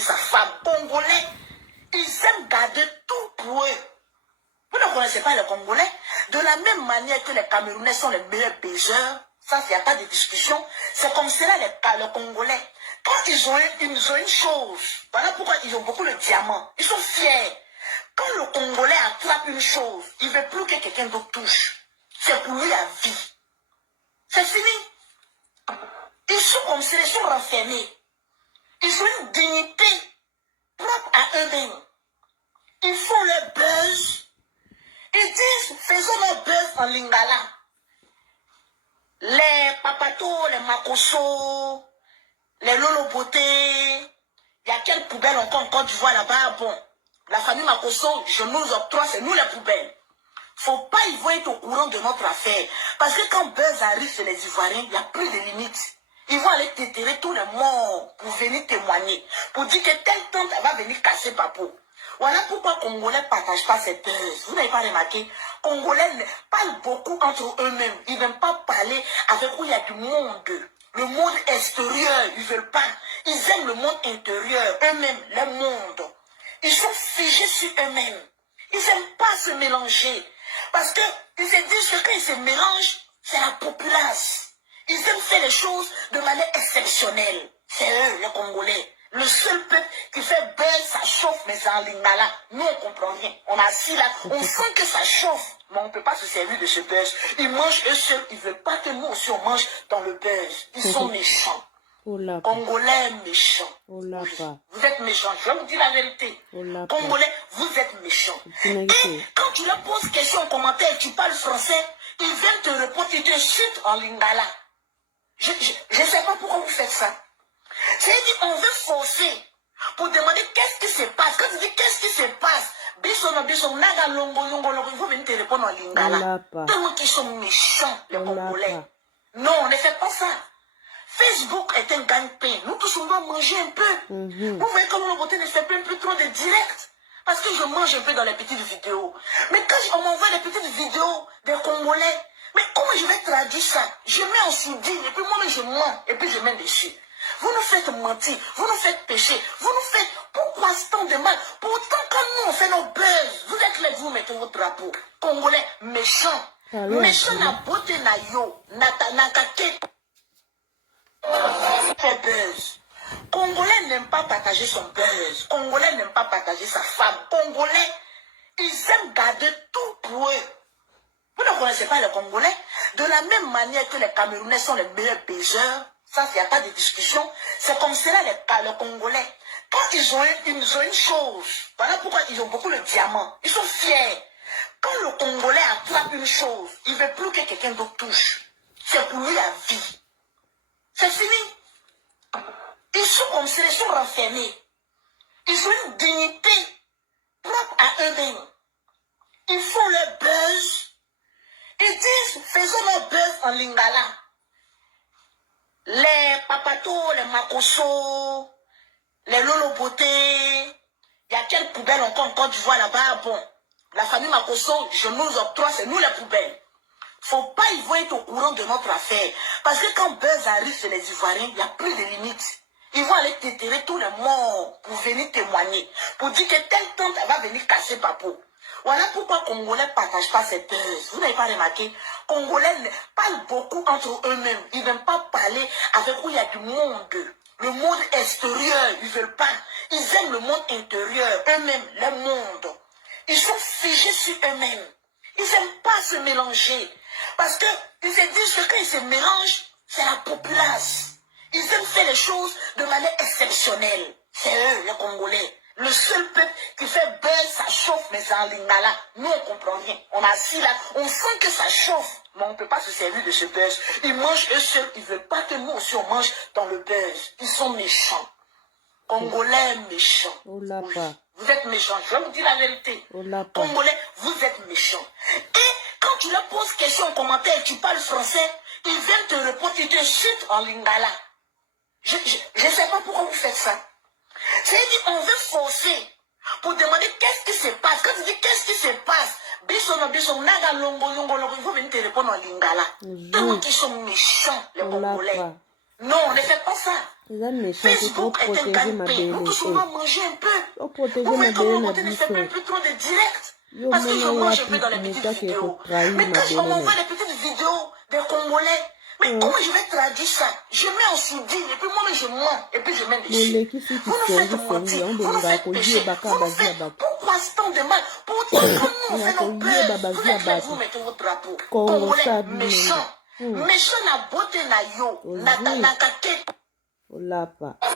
partager sa femme. Congolais, ils aiment garder tout pour eux. Vous ne connaissez pas les Congolais? De la même manière que les Camerounais sont les meilleurs baiseurs, ça, il n'y a pas de discussion. C'est comme cela les Congolais. Quand ils ont une chose, voilà pourquoi ils ont beaucoup de diamants. Ils sont fiers. Quand le Congolais attrape une chose, il ne veut plus que quelqu'un d'autre touche. C'est pour lui la vie. C'est fini. Ils sont comme ça, ils sont renfermés. Ils ont une dignité propre à eux-mêmes. Ils font leur buzz. Ils disent, faisons leur buzz en lingala. Les papatos, les makoso, les lolopotés, il y a quelle poubelle encore en Côte d'Ivoire là-bas? Bon, la famille Makoso, je nous octroie, c'est nous les poubelles. Faut pas y voir être au courant de notre affaire. Parce que quand buzz arrive chez les Ivoiriens, il n'y a plus de limites. Ils vont aller déterrer tous les morts pour venir témoigner. Pour dire que telle tante va venir casser Papo. Voilà pourquoi les Congolais ne partagent pas cette buzz. Vous n'avez pas remarqué? Les Congolais parlent beaucoup entre eux-mêmes. Ils n'aiment pas parler avec où il y a du monde. Le monde extérieur, ils ne veulent pas. Ils aiment le monde intérieur, eux-mêmes, le monde. Ils sont figés sur eux-mêmes. Ils n'aiment pas se mélanger. Parce qu'ils se disent que quand ils se mélangent, c'est la populace. Ils aiment faire les choses de manière exceptionnelle. C'est eux, les Congolais. Le seul peuple qui fait buzz, ça chauffe, mais c'est en lingala. Nous, on ne comprend rien. On est assis là, on sent que ça chauffe. Mais on ne peut pas se servir de ce buzz. Ils mangent eux seuls. Ils ne veulent pas que nous aussi, on mange dans le buzz. Ils sont méchants. Congolais méchants. Oui. Vous êtes méchants. Je vais vous dire la vérité. Congolais, vous êtes méchants. Et quand tu leur poses question en commentaire et tu parles français, ils viennent te répondre, ils te chutent en lingala. Je ne sais pas pourquoi vous faites ça. C'est-à-dire qu'on veut forcer pour demander qu'est-ce qui se passe. Quand tu dis qu'est-ce qui se passe, il faut venir te répondre en lingala. Tellement qu'ils sont méchants, les Congolais. Non, on ne fait pas ça. Facebook est un gagne-pain. Nous tous, on doit manger un peu. Vous voyez comme le beauté ne fait plus trop de direct. Parce que je mange un peu dans les petites vidéos. Mais quand on m'envoie les petites vidéos des Congolais, mais comment je vais traduire ça? Je mets en sourdine et puis moi je mens et puis je mets dessus. Vous nous faites mentir, vous nous faites pécher, vous nous faites pourquoi tant de mal? Pourtant quand nous on fait nos buzz, vous êtes là, vous mettez votre drapeau. Congolais méchants. Méchants na beauté na yo, na kake. Fait buzz. Congolais n'aime pas partager son buzz. Congolais n'aime pas partager sa femme. Congolais, ils aiment garder tout pour eux. Vous ne connaissez pas les Congolais? De la même manière que les Camerounais sont les meilleurs baiseurs, ça, il n'y a pas de discussion. C'est comme cela les Congolais. Quand ils ont une chose, voilà pourquoi ils ont beaucoup de diamants. Ils sont fiers. Quand le Congolais attrape une chose, il ne veut plus que quelqu'un d'autre touche. C'est pour lui la vie. C'est fini. Ils sont comme ça, ils sont renfermés. Ils ont une dignité propre à eux-mêmes. Ils font leur buzz. Ils disent, faisons leur buzz en lingala. Les papatos, les makoso, les lolopotés, il y a quelle poubelle encore en Côte d'Ivoire là-bas? Bon, la famille Makoso, je nous octroie, c'est nous les poubelles. Faut pas y voir être au courant de notre affaire. Parce que quand buzz arrive chez les Ivoiriens, il n'y a plus de limites. Ils vont aller déterrer tous les morts pour venir témoigner. Pour dire que telle tante va venir casser Papo. Voilà pourquoi les Congolais ne partagent pas cette buzz. Vous n'avez pas remarqué? Les Congolais parlent beaucoup entre eux-mêmes. Ils n'aiment pas parler avec où il y a du monde. Le monde extérieur, ils ne veulent pas. Ils aiment le monde intérieur, eux-mêmes, le monde. Ils sont figés sur eux-mêmes. Ils n'aiment pas se mélanger. Parce qu'ils se disent que quand ils se mélangent, c'est la populace. Ils aiment faire les choses de manière exceptionnelle. C'est eux, les Congolais. Le seul peuple qui fait buzz, ça chauffe, mais c'est en lingala. Nous, on ne comprend rien. On est assis là, on sent que ça chauffe, mais on ne peut pas se servir de ce buzz. Ils mangent eux seuls, ils ne veulent pas que nous aussi on mange dans le buzz. Ils sont méchants. Congolais méchants. Oui. Vous êtes méchants, je vais vous dire la vérité. Congolais, vous êtes méchants. Et quand tu leur poses question en commentaire et tu parles français, ils viennent te répondre, ils te chutent en lingala. Je ne sais pas pourquoi vous faites ça. C'est-à-dire qu'on veut forcer pour demander qu'est-ce qui se passe. Quand tu dis qu'est-ce qui se passe, il faut venir te répondre en lingala. Tellement qu'ils sont méchants, les Congolais. Non, ne faites pas ça. Facebook est un gagne-pain. Nous tous, on va manger un peu. Vous voyez comment mon côté ne fait même plus trop de direct. Parce que je mange un peu dans les petites vidéos. Mais quand on m'envoie les petites vidéos des Congolais, mais comment je vais traduire ça? Je mets en sourdine et puis moi-même je mens et puis je mets dessus. Vous nous faites mentir, vous nous faites pécher, vous nous faites... Pourquoi ce temps de mal? Pourtant, quand nous on fait nos buzz, vous êtes là, vous mettez votre drapeau. Congolais méchant. Méchant na beauté na yo, na kake.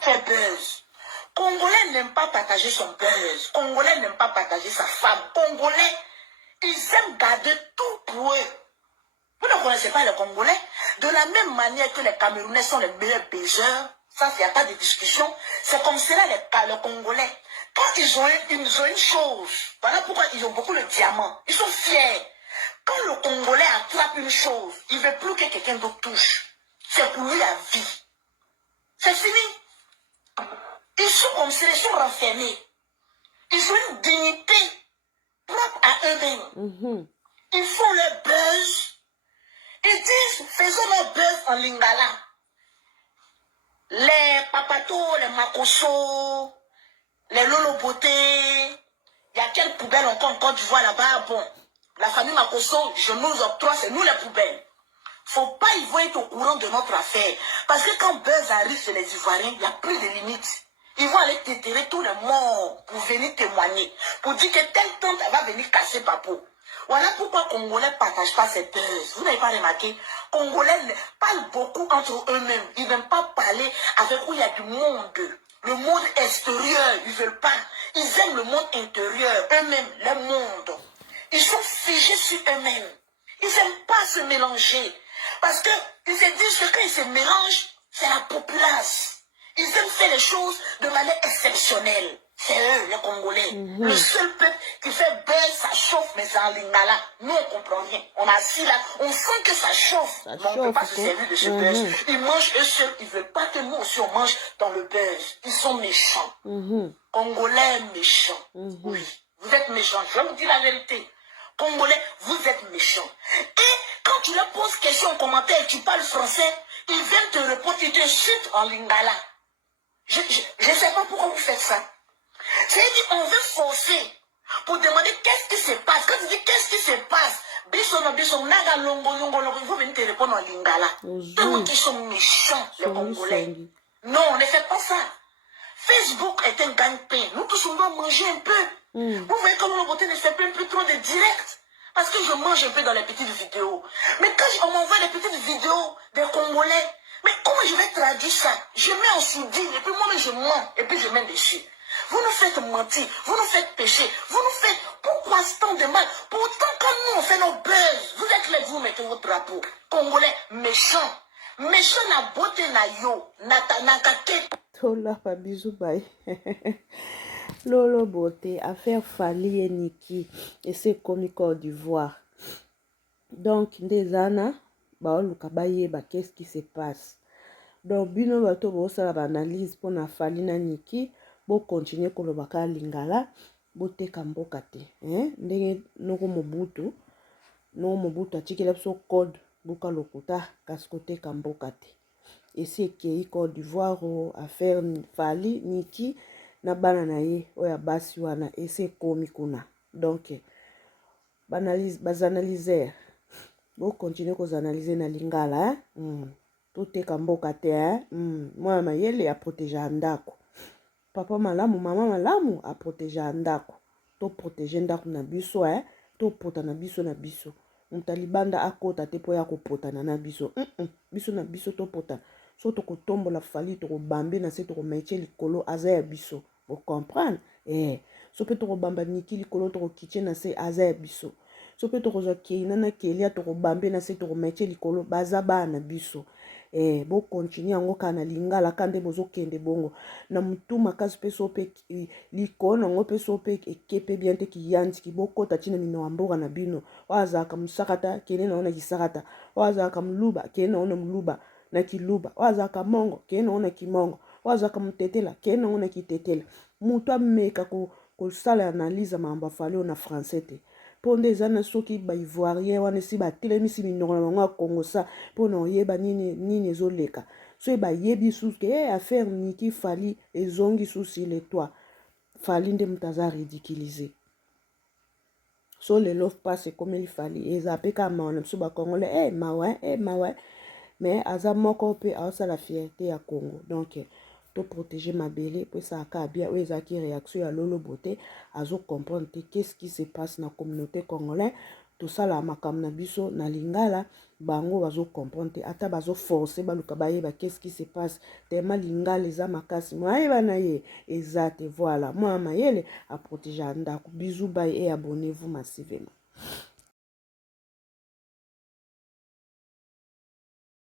Fait buzz. Congolais n'aime pas partager son buzz. Congolais n'aime pas partager sa femme. Congolais, ils aiment garder tout pour eux. Vous ne connaissez pas les Congolais? De la même manière que les Camerounais sont les meilleurs baiseurs, ça, il n'y a pas de discussion. C'est comme cela les Congolais. Quand ils ont une chose, voilà pourquoi ils ont beaucoup le diamant. Ils sont fiers. Quand le Congolais attrape une chose, il ne veut plus que quelqu'un d'autre touche. C'est pour lui la vie. C'est fini. Ils sont comme ça, ils sont renfermés. Ils ont une dignité propre à eux-mêmes. Ils font leur buzz. Ils disent, faisons leur buzz en lingala. Les papatos, les makoso, les loloboté. Il y a quelle poubelle encore en Côte d'Ivoire là-bas? Bon, la famille Makoso, je nous octroie, c'est nous les poubelles. Faut pas y voir être au courant de notre affaire. Parce que quand buzz arrive chez les Ivoiriens, il n'y a plus de limites. Ils vont aller déterrer tous les morts pour venir témoigner. Pour dire que telle tante va venir casser Papo. Voilà pourquoi les Congolais ne partagent pas ces buzz. Vous n'avez pas remarqué? Les Congolais parlent beaucoup entre eux-mêmes. Ils n'aiment pas parler avec où il y a du monde. Le monde extérieur, ils ne veulent pas. Ils aiment le monde intérieur, eux-mêmes, le monde. Ils sont figés sur eux-mêmes. Ils n'aiment pas se mélanger. Parce qu'ils se disent que quand ils se mélangent, c'est la populace. Ils aiment faire les choses de manière exceptionnelle. C'est eux, les Congolais. Le seul peuple qui fait buzz, ça chauffe, mais c'est en lingala. Nous, on ne comprend rien. On est assis là, on sent que ça chauffe. Mais on ne peut pas se servir de ce buzz. Ils mangent eux seuls. Ils ne veulent pas que nous aussi, on mange dans le buzz. Ils sont méchants. Congolais méchants. Oui, vous êtes méchants. Je vais vous dire la vérité. Congolais, vous êtes méchants. Et quand tu leur poses question en commentaire et tu parles français, ils viennent te répondre, ils te chutent en lingala. Je ne sais pas pourquoi vous faites ça. C'est-à-dire qu'on veut forcer pour demander qu'est-ce qui se passe. Quand tu dis qu'est-ce qui se passe, naga longo, il faut venir te répondre en lingala. Tellement qu'ils sont méchants, les Congolais. Non, ne faites pas ça. Facebook est un gagne-pain. Nous tous, on doit manger un peu. Vous voyez comment le beauté ne fait plus trop de direct. Parce que je mange un peu dans les petites vidéos. Mais quand on m'envoie les petites vidéos des Congolais, mais comment je vais traduire ça? Je mets en sourdine et puis moi-même je mens et puis je mets dessus. Vous nous faites mentir, vous nous faites pécher, vous nous faites... Pourquoi ce temps de mal? Pourtant, quand nous on fait nos buzz, vous êtes là, vous mettez votre drapeau. Congolais, méchant. Méchant na beauté na yo, na kake. Tola pa bisou bye. Lolo beauté, affaire Fally et Niki, et c'est comme Côte d'Ivoire. Donc, des années, qu'est-ce qui se passe? Donc, bino bato bo sala ba analyse pour na Fally na Niki, bo continuer ko lo baka lingala, bo teka mboka te, ndenge noko Mobutu atikela biso code boka lokuta kasi koteka mboka te. Esi ekei Côte d'Ivoire affaire Fally Niki na bana na ye oya basi wana esi ekomi kuna. Donc bazanalyser bo continuer ko analyser na lingala toteka mboka te mwana mayele a protéger ndako. Papa malamu mama malamu a protéger ndako. To protéger ndako na biso to pota na biso. Mutalibanda akota te po ya kopotana na biso. Biso na biso to pota. So to kotombola Fally to bambe na se to meche likolo aza ya biso. Vous comprenez? So pe to bamba Niki likolo to kiche na se aza ya biso. So pe to zo keina na kelia to bambe na se to meche likolo baza ba na biso. Bo continue yango kana lingala kande bozo kende bongo na mutu makasi pe so pe likona ngo pe so pe ekepe bien te ki yanti ki bokota tina mino amboka na bino waza ka musakata kene na ona kisakata waza ka mluba kene na ona mluba na kiluba waza ka mongo kene na ona kimongo waza ka mutetela kene na ona kitetela mutu ameka ko sala analyse mamba Fally na français te. Ponde ezana soki ba ivoirien wana si ba telemisi minoko na bango ya Congo sa pona oyeba nini ezoleka. so ba yebi sous que affaire niki fali ezongi sous le toit fali nde mutaza ridiculiser so le love passe comme il fallait eza pe ka mawana biso ba congolais mawa mais aza moko pe aosa la fierté ya Congo donc to protéger mabele pe ça ka bien o eza ki réaction ya lolo beauté azo comprendre qu'est-ce qui se passe na communauté congolaise tout ça la makambo na biso na lingala bango bazo comprendre ata bazo forcer baluka bayeba qu'est-ce qui se passe tellement lingala eza makasi moi bana ye ezate voilà moi mayele a protéger ndako bisous bye et abonnez-vous massivement.